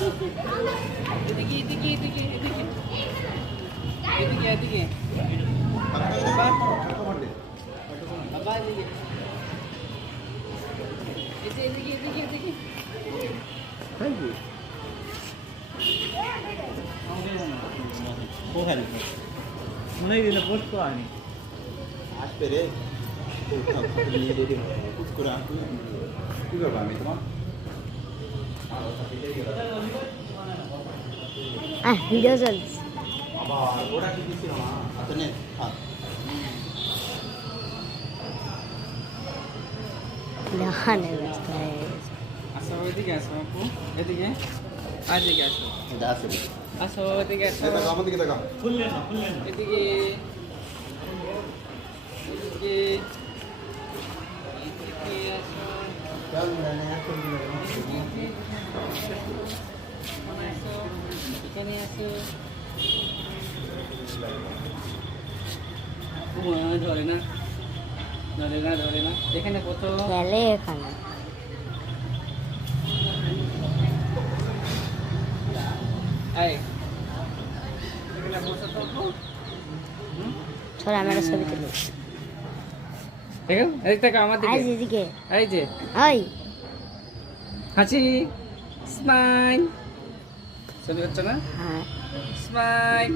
এদিকে এদিকে এদিকে এদিকে এদিকে এদিকে বাবা এদিকে এদিকে এদিকে এদিকে থ্যাংক ইউ কোথায় মনে হয় দিলে পোস্ট করানি আসবে রে নিয়ে রেডি করে আসবে কি করবো আমি তোমার ভিডিও চলছে আবার ওরা কি দিছিল না হাতে হাত দেখানোর ব্যস্ত হয়ে গেছে। আসো এদিকে আসো আপু এদিকে এদিকে আসো এটা আছে আসো এদিকে আসো দেখা আমার দিকে দেখা খুললেন না এদিকে এদিকে এদিকে আসো এখানে আসো ধরে না ধরে না ধরে না এখানে কত খেলে এখানে এই এখানে বসে তো ছড়া আমরা ছবি তুলি দেখো এদিক থেকে আমার আই দিকে এদিকে এই যে ওই হাসি স্মাইল ছবি হচ্ছে না হ্যাঁ স্মাইল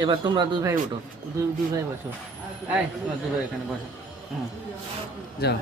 এবার তোমরা দুই ভাই ওঠো দুই ভাই বসো এই তোমরা দুই ভাই এখানে বসো হুম যাও